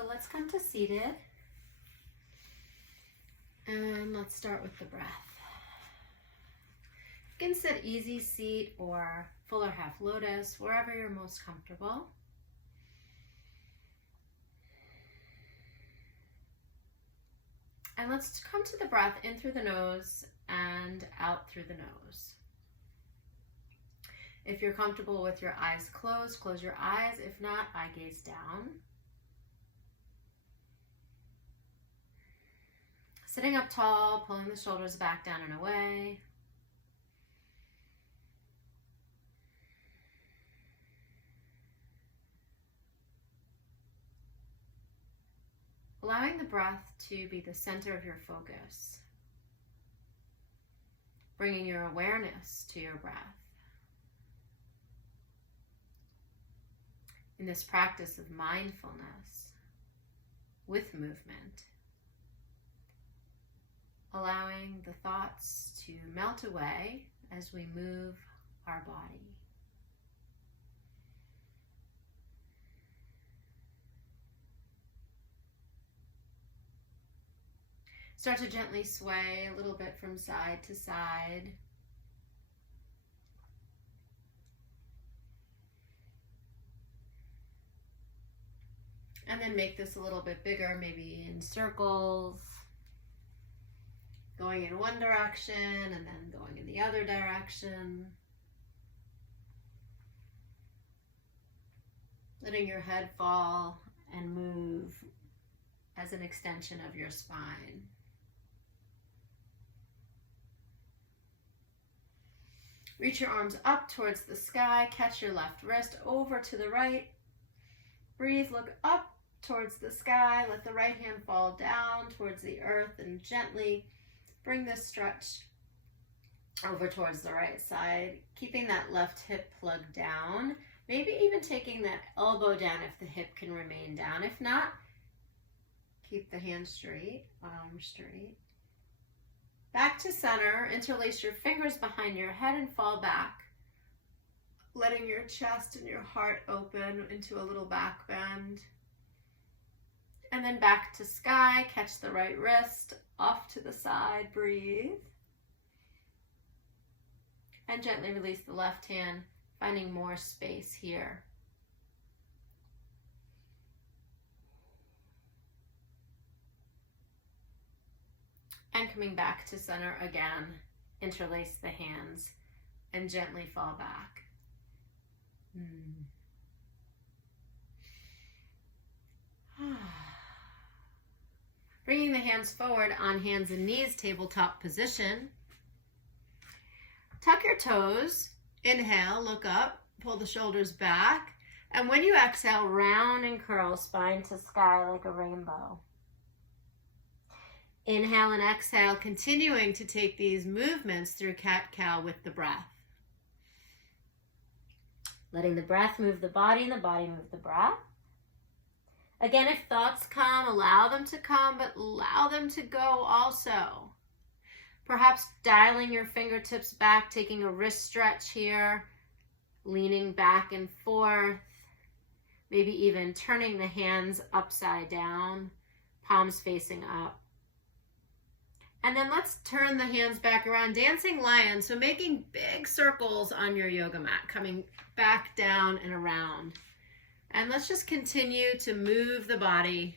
So let's come to seated. And let's start with the breath. You can sit easy seat or full or half lotus, wherever you're most comfortable. And let's come to the breath in through the nose and out through the nose. If you're comfortable with your eyes closed, close your eyes. If not, eye gaze down. Sitting up tall, pulling the shoulders back, down and away. Allowing the breath to be the center of your focus. Bringing your awareness to your breath. In this practice of mindfulness with movement. Allowing the thoughts to melt away as we move our body. Start to gently sway a little bit from side to side. And then make this a little bit bigger, maybe in circles. Going in one direction and then going in the other direction. Letting your head fall and move as an extension of your spine. Reach your arms up towards the sky. Catch your left wrist over to the right. Breathe, look up towards the sky. Let the right hand fall down towards the earth and gently bring this stretch over towards the right side, keeping that left hip plugged down. Maybe even taking that elbow down if the hip can remain down. If not, keep the hand straight, arm straight. Back to center, interlace your fingers behind your head and fall back. Letting your chest and your heart open into a little back bend. And then back to sky, catch the right wrist, off to the side, breathe. And gently release the left hand, finding more space here. And coming back to center again, interlace the hands and gently fall back. Bringing the hands forward on hands and knees, tabletop position. Tuck your toes. Inhale, look up, pull the shoulders back. And when you exhale, round and curl spine to sky like a rainbow. Inhale and exhale, continuing to take these movements through cat-cow with the breath. Letting the breath move the body and the body move the breath. Again, if thoughts come, allow them to come, but allow them to go also. Perhaps dialing your fingertips back, taking a wrist stretch here, leaning back and forth, maybe even turning the hands upside down, palms facing up. And then let's turn the hands back around, dancing lion. So making big circles on your yoga mat, coming back down and around. And let's just continue to move the body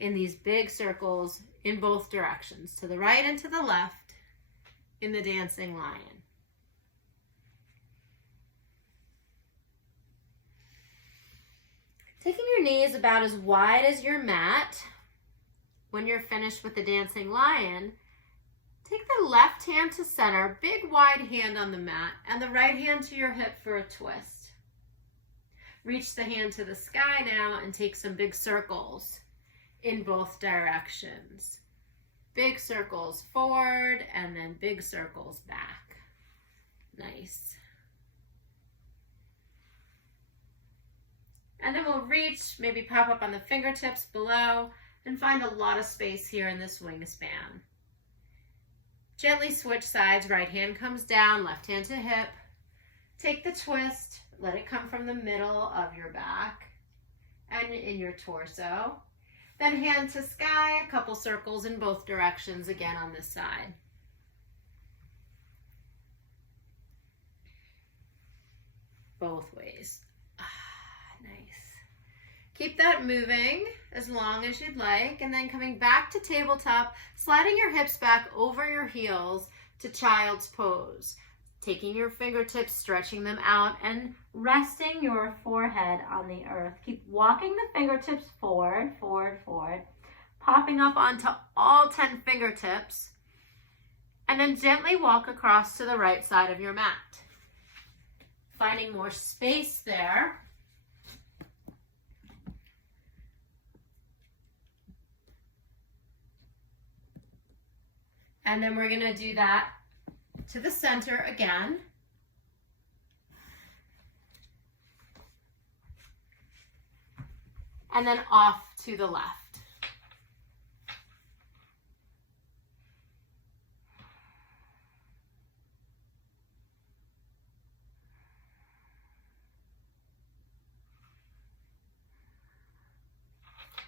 in these big circles in both directions, to the right and to the left in the dancing lion. Taking your knees about as wide as your mat. When you're finished with the dancing lion, take the left hand to center, big wide hand on the mat, and the right hand to your hip for a twist. Reach the hand to the sky now and take some big circles in both directions. Big circles forward and then big circles back. Nice. And then we'll reach, maybe pop up on the fingertips below and find a lot of space here in this wingspan. Gently switch sides, right hand comes down, left hand to hip. Take the twist, let it come from the middle of your back, and in your torso. Then hand to sky, a couple circles in both directions again on this side. Both ways. Nice. Keep that moving as long as you'd like, and then coming back to tabletop, sliding your hips back over your heels to child's pose. Taking your fingertips, stretching them out, and resting your forehead on the earth. Keep walking the fingertips forward, forward, forward, popping up onto all 10 fingertips, and then gently walk across to the right side of your mat. Finding more space there. And then we're gonna do that to the center again. And then off to the left.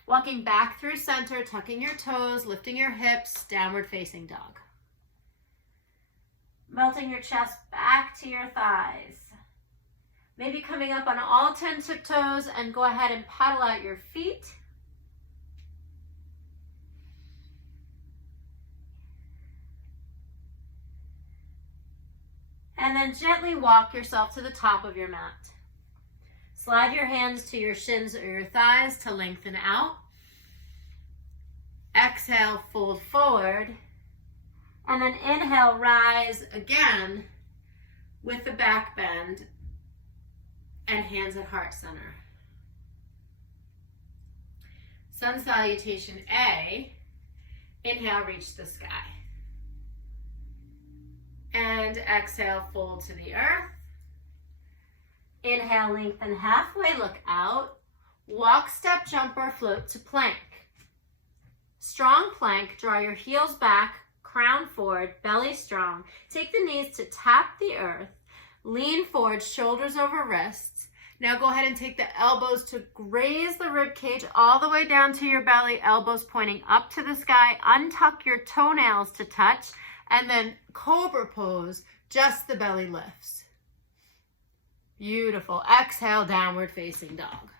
Walking back through center, tucking your toes, lifting your hips, downward facing dog. Melting your chest back to your thighs. Maybe coming up on all 10 tiptoes and go ahead and paddle out your feet. And then gently walk yourself to the top of your mat. Slide your hands to your shins or your thighs to lengthen out. Exhale, fold forward. And then inhale, rise again with the back bend and hands at heart center. Sun salutation A. Inhale, reach the sky. And exhale, fold to the earth. Inhale, lengthen halfway, look out. Walk, step, jump, or float to plank. Strong plank, draw your heels back, crown forward, belly strong. Take the knees to tap the earth. Lean forward, shoulders over wrists. Now go ahead and take the elbows to graze the rib cage all the way down to your belly, elbows pointing up to the sky. Untuck your toenails to touch, and then cobra pose, just the belly lifts. Beautiful. Exhale, downward facing dog.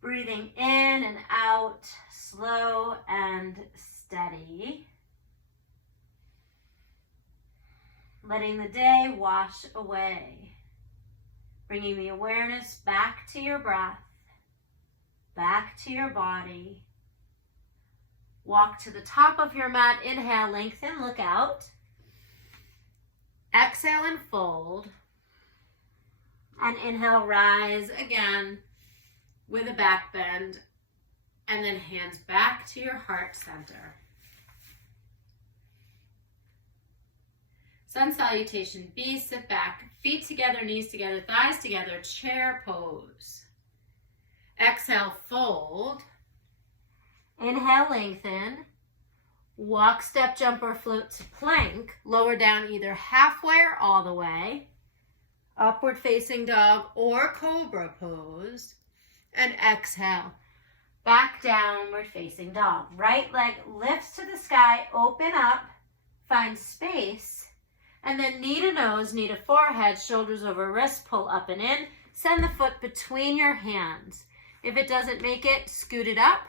Breathing in and out, slow and steady. Letting the day wash away. Bringing the awareness back to your breath, back to your body. Walk to the top of your mat. Inhale, lengthen, look out. Exhale and fold. And inhale, rise again with a back bend. And then hands back to your heart center. Sun salutation B, sit back, feet together, knees together, thighs together, chair pose. Exhale, fold. Inhale, lengthen. Walk, step, jump, or float to plank. Lower down either halfway or all the way. Upward facing dog or cobra pose. And exhale. Back downward facing dog. Right leg lifts to the sky, open up, find space. And then knee to nose, knee to forehead, shoulders over wrists, pull up and in. Send the foot between your hands. If it doesn't make it, scoot it up.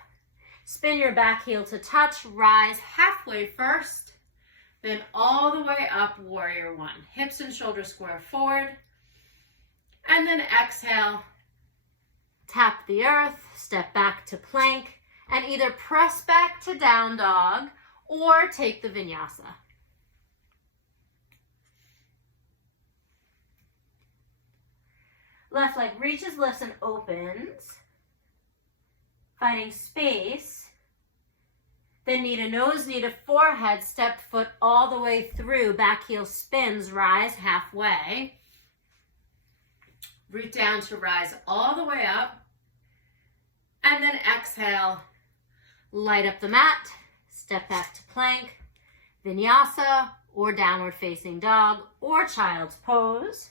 Spin your back heel to touch, rise halfway first, then all the way up, warrior one. Hips and shoulders square forward, and then exhale, tap the earth, step back to plank, and either press back to down dog or take the vinyasa. Left leg reaches, lifts, and opens. Finding space. Then knee to nose, knee to forehead, step foot all the way through. Back heel spins, rise halfway. Root down to rise all the way up. And then exhale, light up the mat. Step back to plank. vinyasa or downward facing dog or child's pose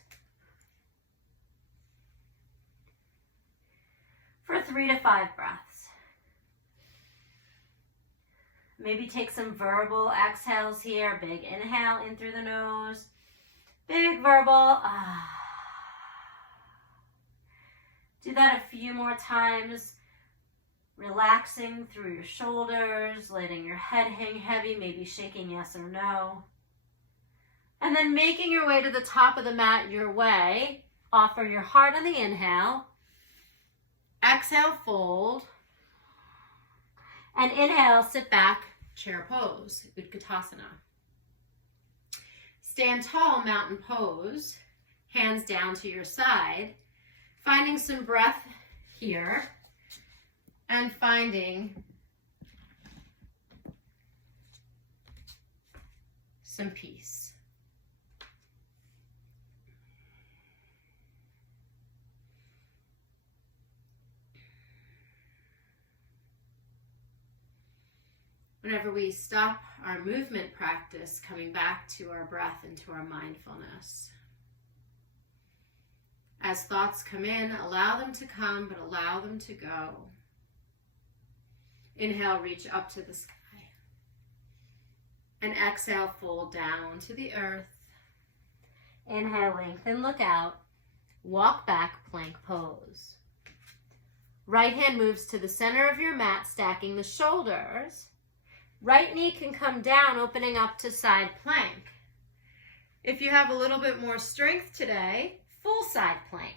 for 3 to 5 breaths. Maybe take some verbal exhales here. Big inhale in through the nose. Big verbal. Do that a few more times. Relaxing through your shoulders, letting your head hang heavy, maybe shaking yes or no. And then making your way to the top of the mat your way. Offer your heart on the inhale. Exhale, fold. And inhale, sit back, chair pose, Utkatasana. Stand tall, mountain pose, hands down to your side, finding some breath here and finding some peace. Whenever we stop our movement practice, coming back to our breath and to our mindfulness. As thoughts come in, allow them to come, but allow them to go. Inhale, reach up to the sky. And exhale, fold down to the earth. Inhale, lengthen, look out. Walk back, plank pose. Right hand moves to the center of your mat, stacking the shoulders. Right knee can come down, opening up to side plank. If you have a little bit more strength today, full side plank.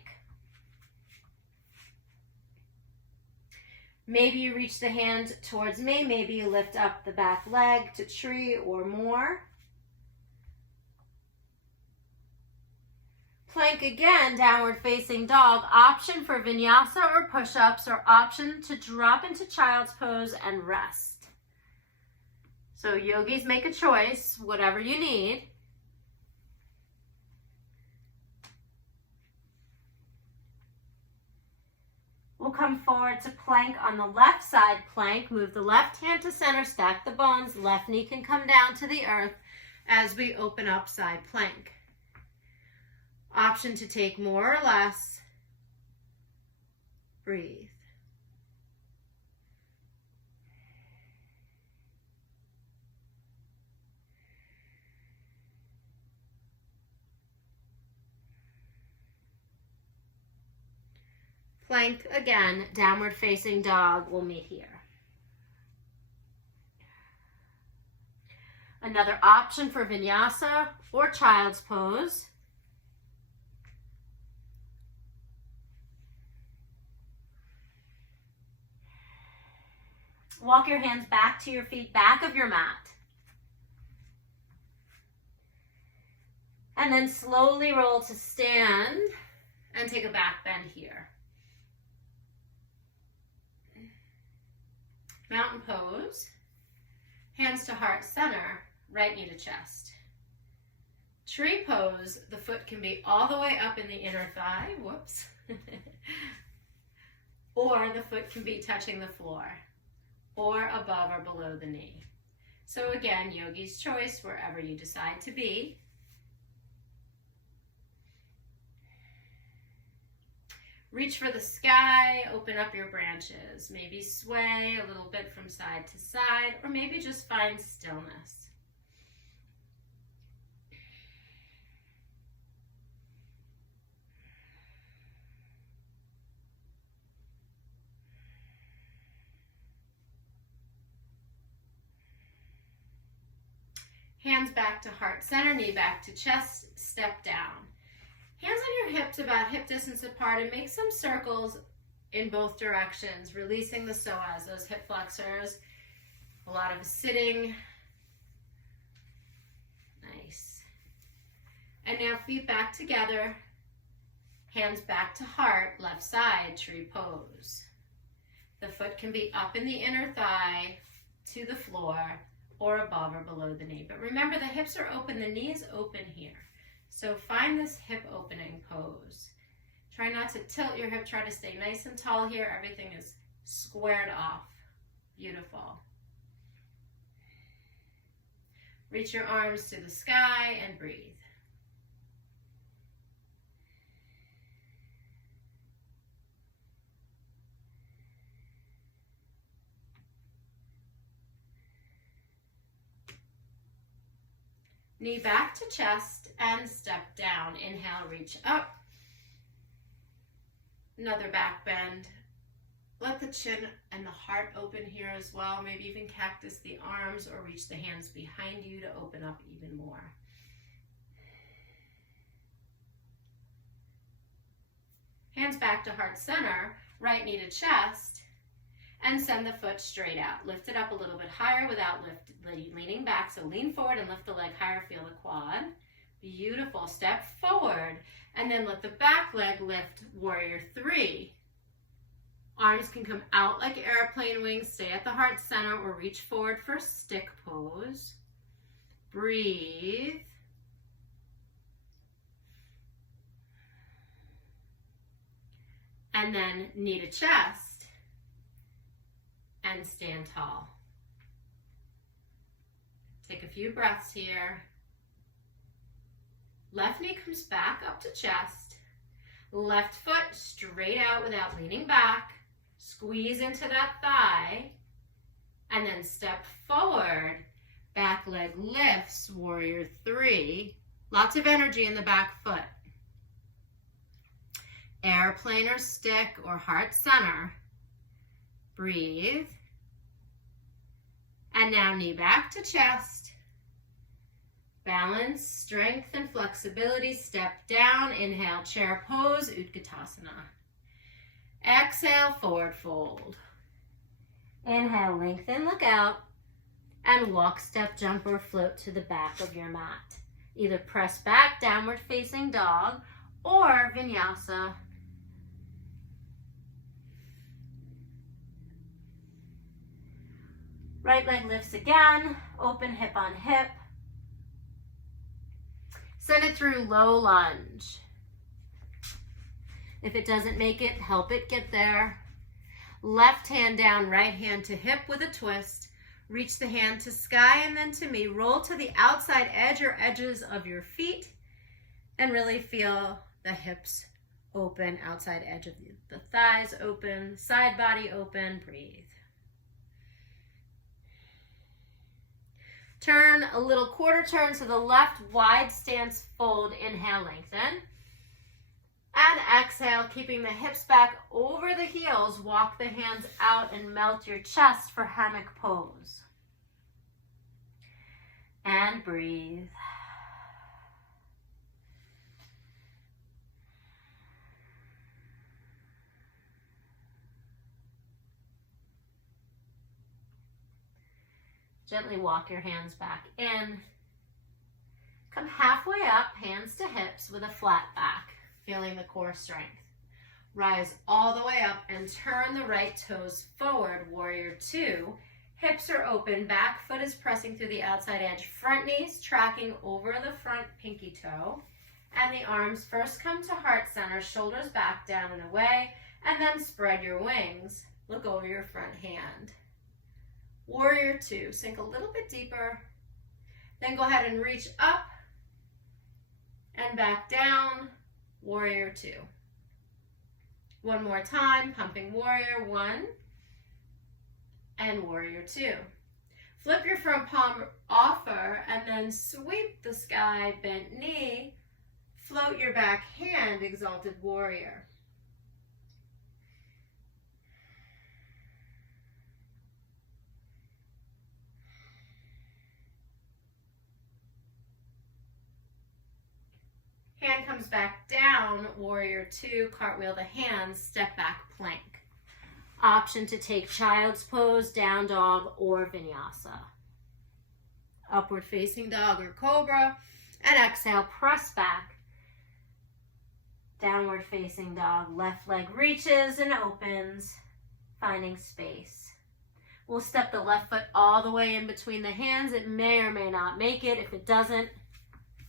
Maybe you reach the hand towards me. Maybe you lift up the back leg to tree or more. Plank again, downward facing dog. Option for vinyasa or push-ups, or option to drop into child's pose and rest. So yogis, make a choice, whatever you need. We'll come forward to plank on the left side plank. Move the left hand to center, stack the bones. Left knee can come down to the earth as we open up side plank. Option to take more or less. Breathe. Plank again, downward facing dog, we'll meet here. Another option for vinyasa or child's pose. Walk your hands back to your feet, back of your mat. And then slowly roll to stand and take a back bend here. Mountain pose, hands to heart center, right knee to chest. Tree pose, the foot can be all the way up in the inner thigh, whoops. Or the foot can be touching the floor, or above or below the knee. So again, yogi's choice, wherever you decide to be. Reach for the sky, open up your branches. Maybe sway a little bit from side to side, or maybe just find stillness. Hands back to heart center, knee back to chest, step down. Hands on your hips about hip distance apart and make some circles in both directions, releasing the psoas, those hip flexors. A lot of sitting. Nice. And now feet back together, hands back to heart, left side, tree pose. The foot can be up in the inner thigh to the floor or above or below the knee. But remember, the hips are open, the knee is open here. So find this hip opening pose. Try not to tilt your hip, try to stay nice and tall here. Everything is squared off. Beautiful. Reach your arms to the sky and breathe. Knee back to chest and step down. Inhale, reach up. Another back bend. Let the chin and the heart open here as well. Maybe even cactus the arms or reach the hands behind you to open up even more. Hands back to heart center, right knee to chest, and send the foot straight out. Lift it up a little bit higher without leaning back. So lean forward and lift the leg higher. Feel the quad. Beautiful. Step forward and then let the back leg lift. Warrior 3. Arms can come out like airplane wings. Stay at the heart center or reach forward for stick pose. Breathe. And then knee to chest. And stand tall. Take a few breaths here. Left knee comes back up to chest. Left foot straight out without leaning back. Squeeze into that thigh. And then step forward. Back leg lifts, warrior 3. Lots of energy in the back foot. Airplane or stick or heart center. Breathe. And now knee back to chest. Balance, strength, and flexibility. Step down. Inhale, chair pose, Utkatasana. Exhale, forward fold. Inhale, lengthen, look out. And walk, step, jump, or float to the back of your mat. Either press back, downward facing dog, or vinyasa. Right leg lifts again, open hip on hip. Send it through low lunge. If it doesn't make it, help it get there. Left hand down, right hand to hip with a twist. Reach the hand to sky and then to me. Roll to the outside edge or edges of your feet and really feel the hips open, outside edge of the thighs open, side body open. Breathe. Turn a little quarter turn to the left, wide stance fold. Inhale, lengthen. And exhale, keeping the hips back over the heels. Walk the hands out and melt your chest for hammock pose. And breathe. Gently walk your hands back in. Come halfway up, hands to hips with a flat back, feeling the core strength. Rise all the way up and turn the right toes forward, warrior 2. Hips are open, back foot is pressing through the outside edge. Front knees tracking over the front pinky toe. And the arms first come to heart center, shoulders back, down and away, and then spread your wings. Look over your front hand. Warrior 2, sink a little bit deeper. Then go ahead and reach up and back down, warrior 2. One more time, pumping warrior 1 and warrior 2. Flip your front palm offer and then sweep the sky, bent knee. Float your back hand, exalted warrior. Hand comes back down, warrior 2, cartwheel the hands, step back plank. Option to take child's pose, down dog, or vinyasa. Upward facing dog or cobra, and exhale, press back. Downward facing dog, left leg reaches and opens, finding space. We'll step the left foot all the way in between the hands. It may or may not make it. If it doesn't,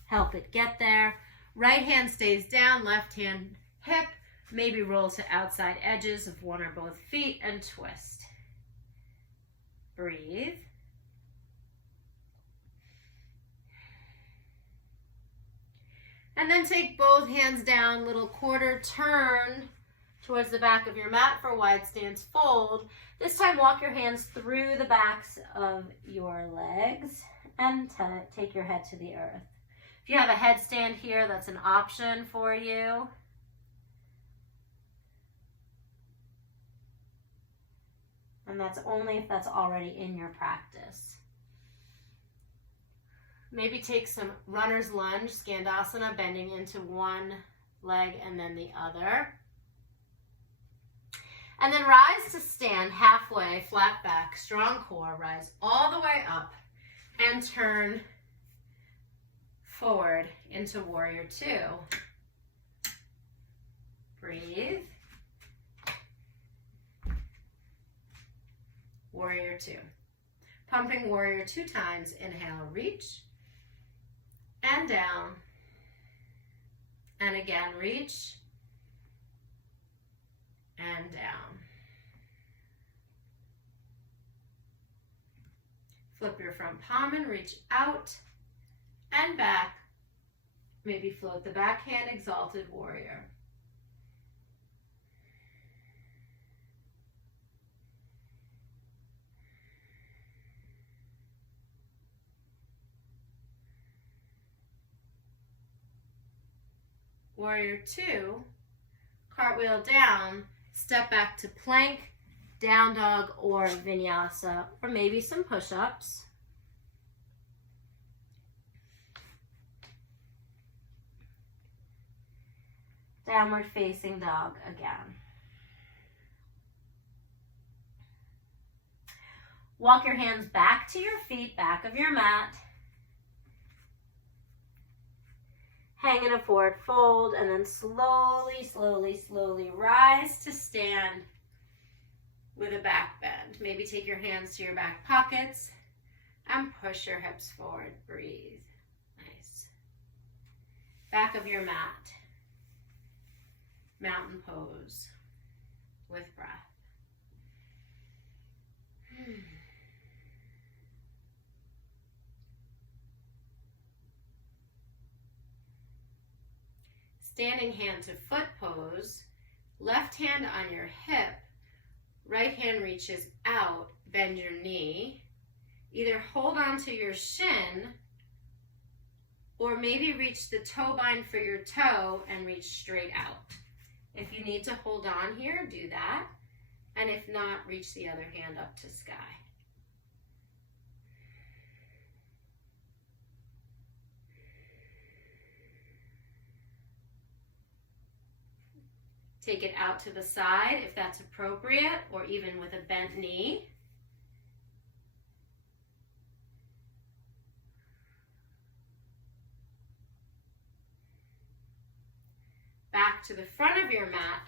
help it get there. Right hand stays down, left hand hip, maybe roll to outside edges of one or both feet and twist. Breathe. And then take both hands down, little quarter turn towards the back of your mat for wide stance fold. This time walk your hands through the backs of your legs and take your head to the earth. If you have a headstand here, that's an option for you. And that's only if that's already in your practice. Maybe take some runner's lunge, skandasana, bending into one leg and then the other. And then rise to stand halfway, flat back, strong core, rise all the way up and turn forward into warrior two. Breathe. Warrior two. Pumping warrior 2 times. Inhale, reach. And down. And again, reach. And down. Flip your front palm and reach out and back. Maybe float the back hand, exalted warrior. Warrior two, cartwheel down, step back to plank, down dog or vinyasa, or maybe some push-ups. Downward facing dog again. Walk your hands back to your feet, back of your mat. Hang in a forward fold and then slowly, slowly, slowly rise to stand with a back bend. Maybe take your hands to your back pockets and push your hips forward. Breathe. Nice. Back of your mat. Mountain pose with breath. Standing hand to foot pose, left hand on your hip, right hand reaches out, bend your knee. Either hold on to your shin or maybe reach the toe bind for your toe and reach straight out. If you need to hold on here, do that. And if not, reach the other hand up to sky. Take it out to the side if that's appropriate, or even with a bent knee. Back to the front of your mat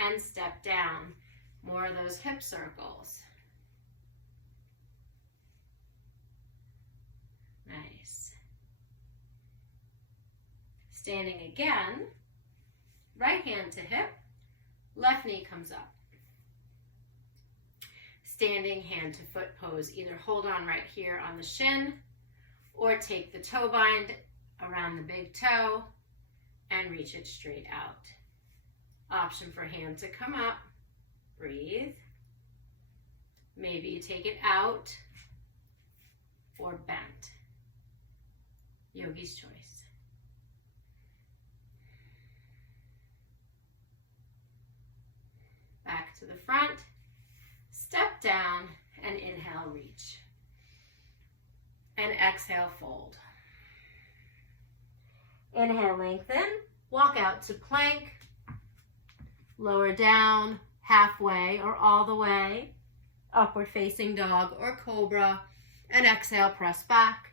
and step down. More of those hip circles. Nice. Standing again, right hand to hip, left knee comes up. Standing hand to foot pose. Either hold on right here on the shin or take the toe bind around the big toe and reach it straight out. Option for hand to come up. Breathe. Maybe you take it out or bent. Yogi's choice. Back to the front. Step down and inhale, reach. And exhale, fold. Inhale, lengthen. Walk out to plank. Lower down, halfway or all the way. Upward facing dog or cobra. And exhale, press back.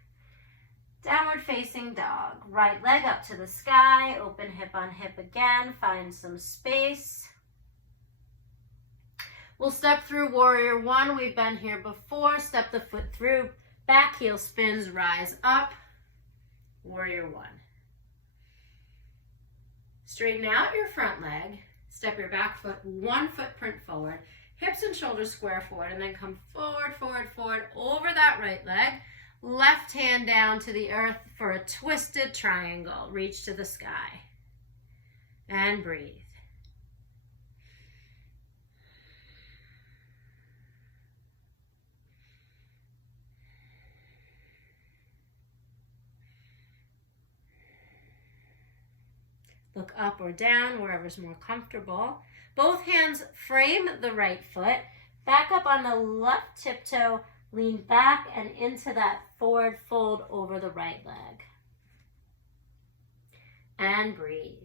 Downward facing dog. Right leg up to the sky. Open hip on hip again. Find some space. We'll step through warrior one. We've been here before. Step the foot through. Back heel spins, rise up. Warrior one. Straighten out your front leg. Step your back foot one footprint forward. Hips and shoulders square forward, and then come forward, forward, forward over that right leg. Left hand down to the earth for a twisted triangle. Reach to the sky. And breathe. Look up or down, wherever's more comfortable. Both hands frame the right foot. Back up on the left tiptoe. Lean back and into that forward fold over the right leg. And breathe.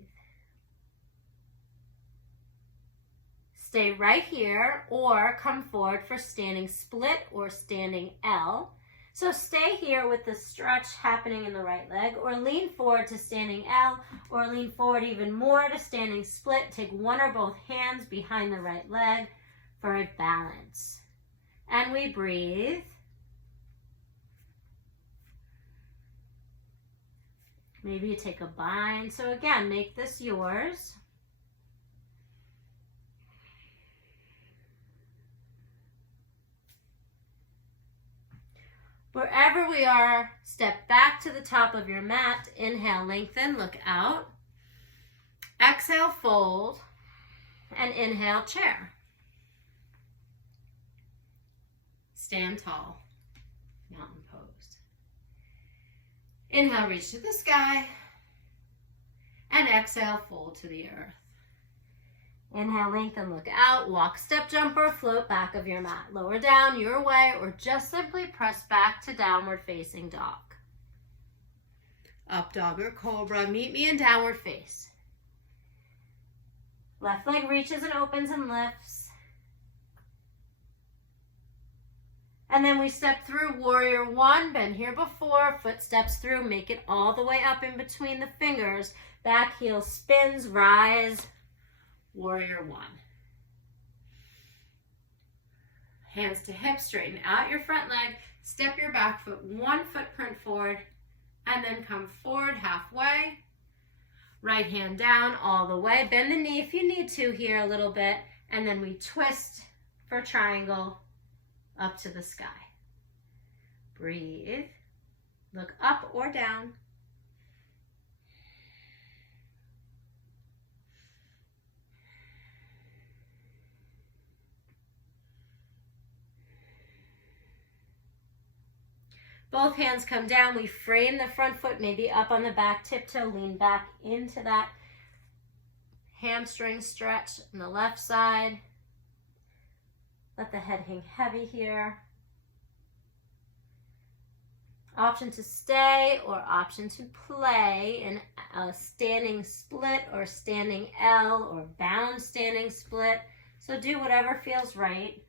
Stay right here or come forward for standing split or standing L. So stay here with the stretch happening in the right leg, or lean forward to standing L, or lean forward even more to standing split. Take one or both hands behind the right leg for a balance. And we breathe. Maybe you take a bind. So again, make this yours. Wherever we are, step back to the top of your mat. Inhale, lengthen, look out. Exhale, fold. And inhale, chair. Stand tall, mountain pose. Inhale, reach to the sky. And exhale, fold to the earth. Inhale, lengthen, look out. Walk, step, jump, or float back of your mat. Lower down your way, or just simply press back to downward facing dog. Up dog or cobra. Meet me in downward face. Left leg reaches and opens and lifts. And then we step through warrior one. Been here before. Foot steps through. Make it all the way up in between the fingers. Back heel spins. Rise. Warrior one. Hands to hips. Straighten out your front leg. Step your back foot one footprint forward. And then come forward halfway. Right hand down all the way. Bend the knee if you need to here a little bit. And then we twist for triangle up to the sky. Breathe. Look up or down. Both hands come down. We frame the front foot, maybe up on the back tiptoe. Lean back into that hamstring stretch on the left side. Let the head hang heavy here. Option to stay or option to play in a standing split or standing L or bound standing split. So do whatever feels right,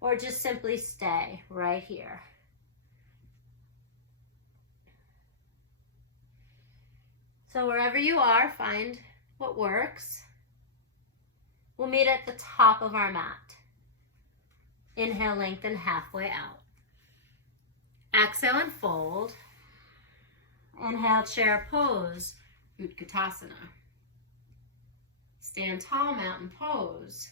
or just simply stay right here. So wherever you are, find what works. We'll meet at the top of our mat. Inhale, lengthen halfway out. Exhale and fold. Inhale, chair pose, Utkatasana. Stand tall, mountain pose.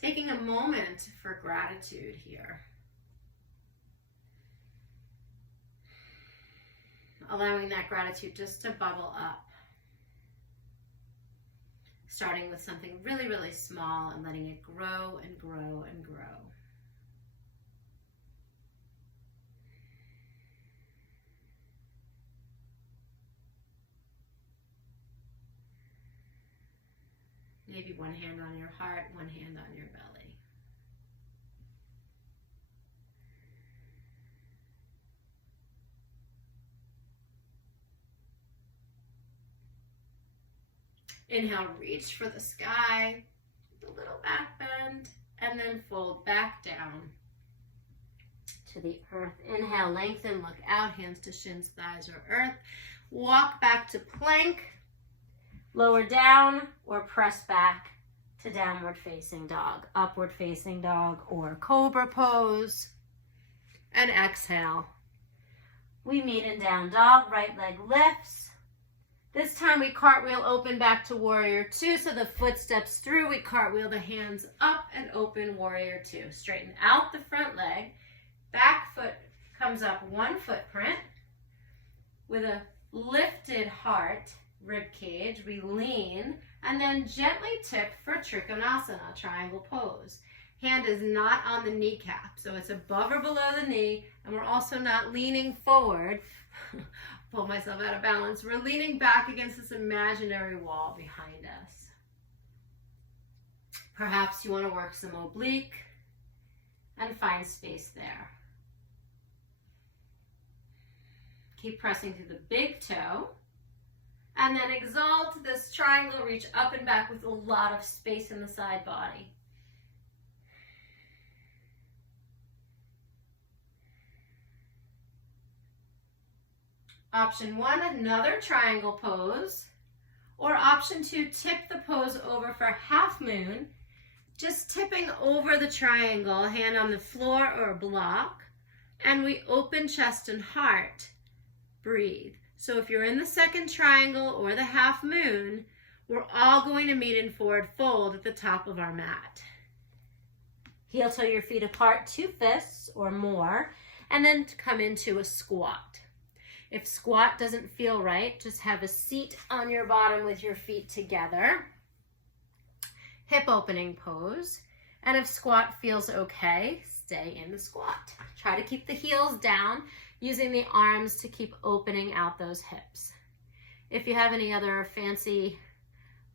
Taking a moment for gratitude here. Allowing that gratitude just to bubble up. Starting with something really, really small and letting it grow and grow and grow. Maybe one hand on your heart, one hand on your belly. Inhale, reach for the sky, with a little back bend, and then fold back down to the earth. Inhale, lengthen, look out, hands to shins, thighs, or earth. Walk back to plank, lower down, or press back to downward facing dog, upward facing dog, or cobra pose. And exhale. We meet in down dog, right leg lifts. This time we cartwheel open back to warrior two, so the foot steps through. We cartwheel the hands up and open warrior two. Straighten out the front leg. Back foot comes up one footprint with a lifted heart, rib cage. We lean and then gently tip for Trikonasana, triangle pose. Hand is not on the kneecap, so it's above or below the knee, and we're also not leaning forward. Pull myself out of balance. We're leaning back against this imaginary wall behind us. Perhaps you want to work some oblique and find space there. Keep pressing through the big toe. And then exalt this triangle, reach up and back with a lot of space in the side body. Option one, another triangle pose. Or option two, tip the pose over for half moon. Just tipping over the triangle, hand on the floor or block. And we open chest and heart. Breathe. So if you're in the second triangle or the half moon, we're all going to meet in forward fold at the top of our mat. Heel toe your feet apart, 2 fists or more, and then come into a squat. If squat doesn't feel right, just have a seat on your bottom with your feet together. Hip opening pose. And if squat feels okay, stay in the squat. Try to keep the heels down, using the arms to keep opening out those hips. If you have any other fancy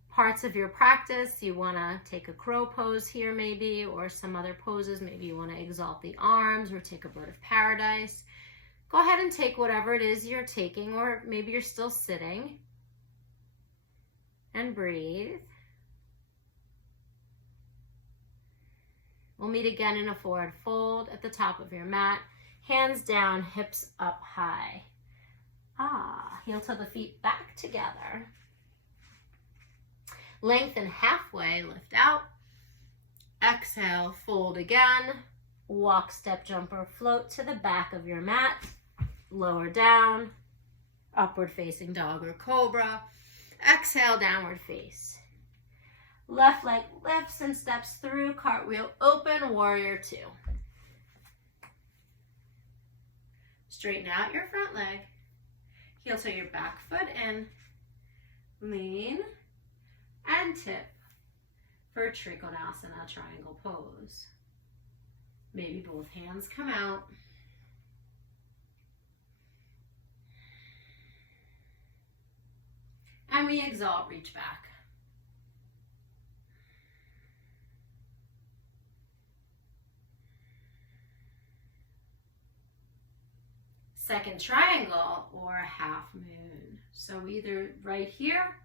parts of your practice, you want to take a crow pose here maybe, or some other poses, maybe you want to exalt the arms or take a bird of paradise. Go ahead and take whatever it is you're taking, or maybe you're still sitting. And breathe. We'll meet again in a forward fold at the top of your mat. Hands down, hips up high. Heel toe the feet back together. Lengthen halfway, lift out. Exhale, fold again. Walk, step, jump, or float to the back of your mat. Lower down, upward facing dog or cobra. Exhale, downward face. Left leg lifts and steps through, cartwheel open, warrior two. Straighten out your front leg. Heel toe your back foot in. Lean and tip for Trikonasana, triangle pose. Maybe both hands come out. And we exalt, reach back. Second triangle or half moon. So either right here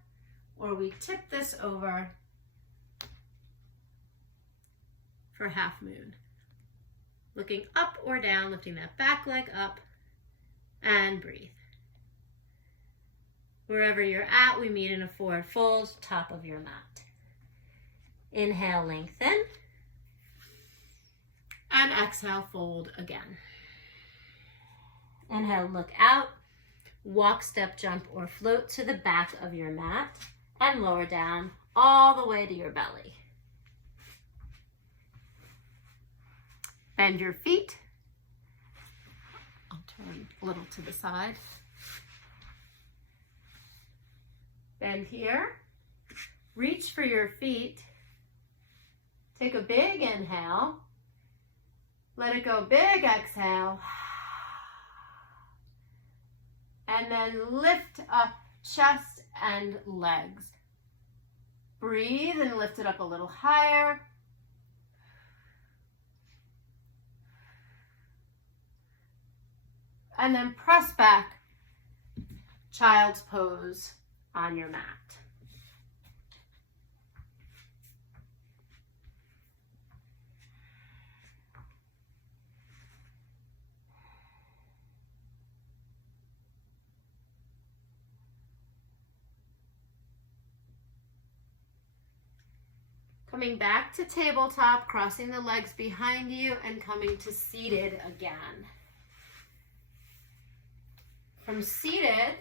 or we tip this over for half moon. Looking up or down, lifting that back leg up and breathe. Wherever you're at, we meet in a forward fold, top of your mat. Inhale, lengthen. And exhale, fold again. Inhale, look out. Walk, step, jump, or float to the back of your mat and lower down all the way to your belly. Bend your feet. I'll turn a little to the side. Bend here. Reach for your feet. Take a big inhale. Let it go, big exhale. And then lift up chest and legs. Breathe and lift it up a little higher. And then press back, child's pose on your mat. Coming back to tabletop, crossing the legs behind you and coming to seated again. From seated,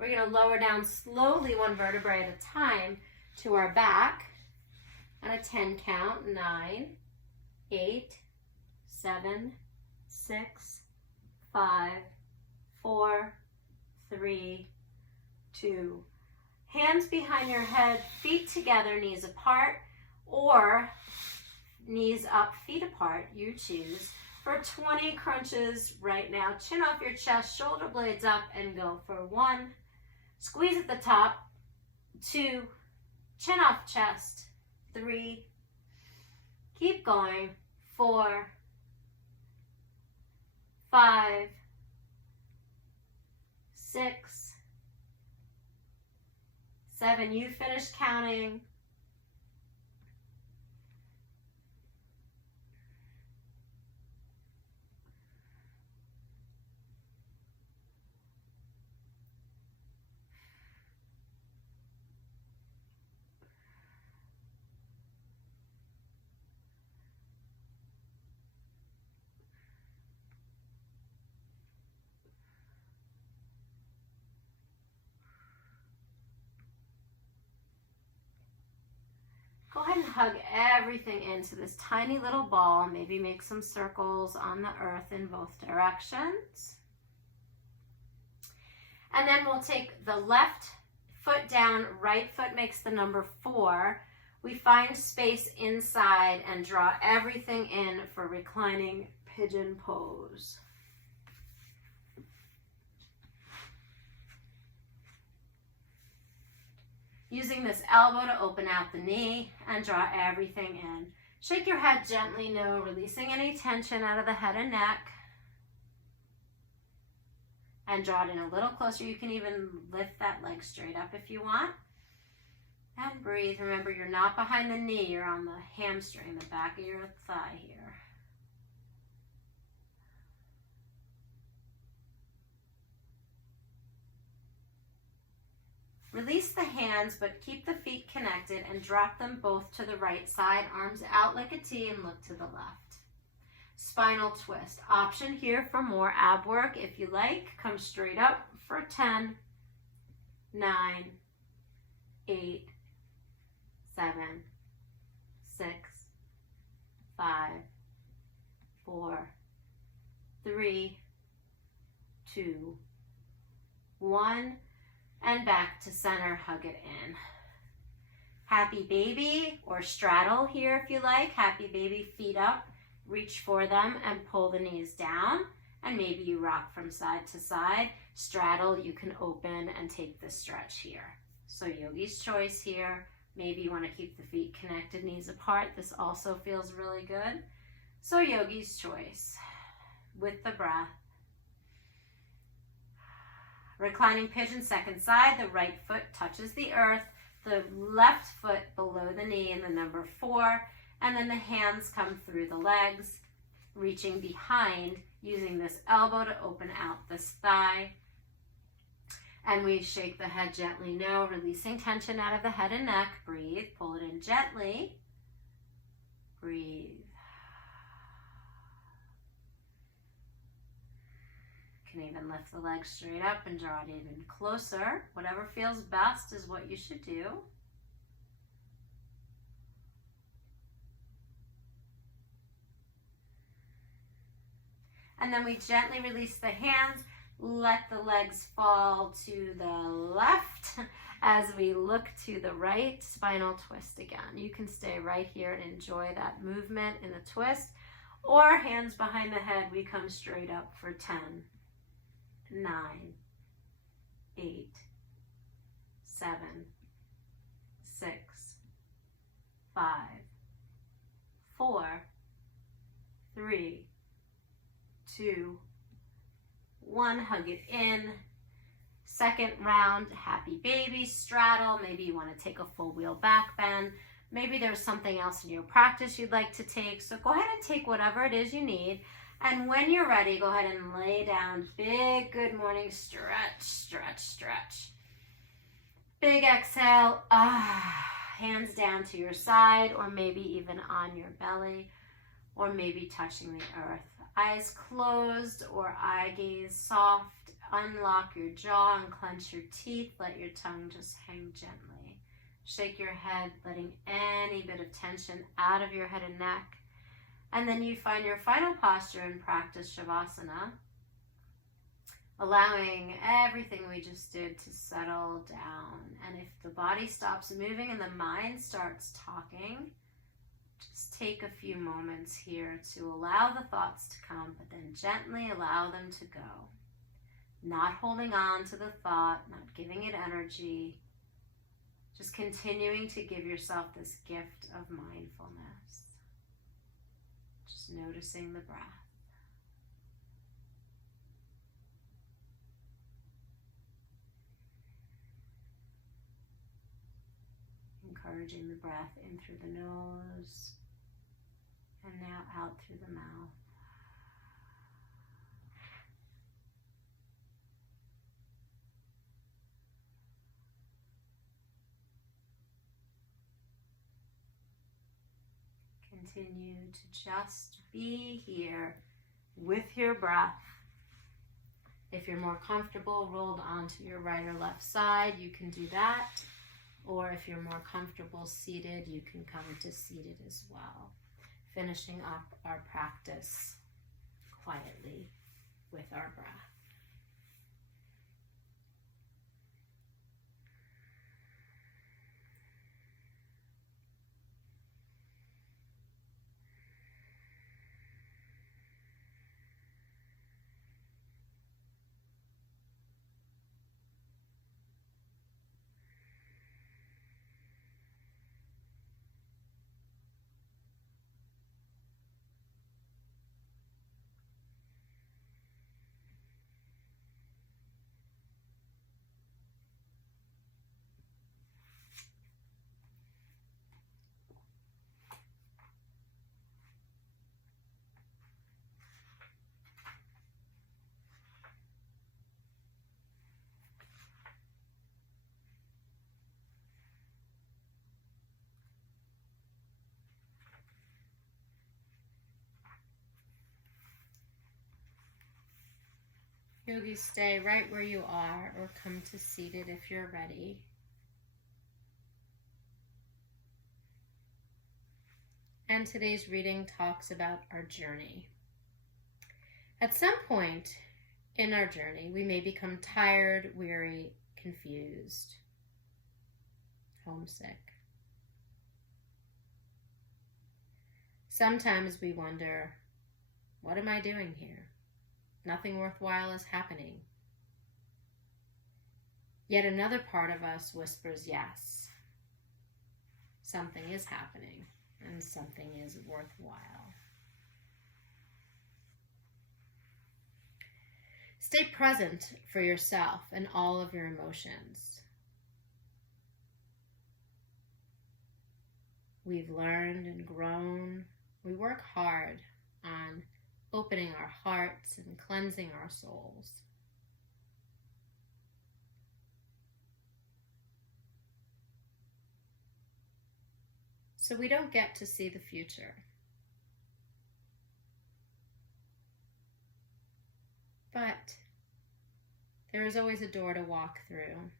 We're going to lower down slowly, one vertebrae at a time, to our back. On a 10 count, 9, 8, 7, 6, 5, 4, 3, 2. Hands behind your head, feet together, knees apart, or knees up, feet apart, you choose. For 20 crunches right now, chin off your chest, shoulder blades up, and go for 1. Squeeze at the top, 2, chin off chest, 3, keep going, 4, 5, 6, 7, you finish counting. Go ahead and hug everything into this tiny little ball. Maybe make some circles on the earth in both directions. And then we'll take the left foot down, right foot makes the number 4. We find space inside and draw everything in for reclining pigeon pose. Using this elbow to open out the knee and draw everything in. Shake your head gently, no, releasing any tension out of the head and neck. And draw it in a little closer. You can even lift that leg straight up if you want. And breathe. Remember, you're not behind the knee, you're on the hamstring, the back of your thigh here. Release the hands, but keep the feet connected and drop them both to the right side, arms out like a T and look to the left. Spinal twist. Option here for more ab work if you like. Come straight up for 10, 9, 8, 7, 6, 5, 4, 3, 2, 1. And back to center, hug it in. Happy baby or straddle here if you like. Happy baby, feet up, reach for them and pull the knees down. And maybe you rock from side to side. Straddle, you can open and take the stretch here. So yogi's choice here. Maybe you want to keep the feet connected, knees apart. This also feels really good. So yogi's choice with the breath. Reclining pigeon, second side, the right foot touches the earth, the left foot below the knee in the number 4, and then the hands come through the legs, reaching behind, using this elbow to open out this thigh. And we shake the head gently, no, releasing tension out of the head and neck. Breathe, pull it in gently. Breathe. You can even lift the legs straight up and draw it even closer. Whatever feels best is what you should do. And then we gently release the hands, let the legs fall to the left as we look to the right, spinal twist again. You can stay right here and enjoy that movement in the twist, or hands behind the head, we come straight up for 10. 9, 8, 7, 6, 5, 4, 3, 2, 1. Hug it in. Second round, happy baby, straddle. Maybe you want to take a full wheel back bend. Maybe there's something else in your practice you'd like to take. So go ahead and take whatever it is you need. And when you're ready, go ahead and lay down. Big good morning stretch, stretch, stretch. Big exhale. Hands down to your side, or maybe even on your belly, or maybe touching the earth. Eyes closed or eye gaze soft. unlock your jaw and clench your teeth. Let your tongue just hang gently. Shake your head, letting any bit of tension out of your head and neck. And then you find your final posture and practice shavasana, allowing everything we just did to settle down. And if the body stops moving and the mind starts talking, just take a few moments here to allow the thoughts to come, but then gently allow them to go. Not holding on to the thought, not giving it energy, just continuing to give yourself this gift of mindfulness. Just noticing the breath. Encouraging the breath in through the nose and now out through the mouth. Continue to just be here with your breath. If you're more comfortable rolled onto your right or left side, you can do that. Or if you're more comfortable seated, you can come to seated as well. Finishing up our practice quietly with our breath. Yogis, stay right where you are or come to seated if you're ready. And today's reading talks about our journey. At some point in our journey, we may become tired, weary, confused, homesick. Sometimes we wonder, what am I doing here? Nothing worthwhile is happening. Yet another part of us whispers yes. Something is happening and something is worthwhile. Stay present for yourself and all of your emotions. We've learned and grown. We work hard on opening our hearts and cleansing our souls. So we don't get to see the future. But there is always a door to walk through,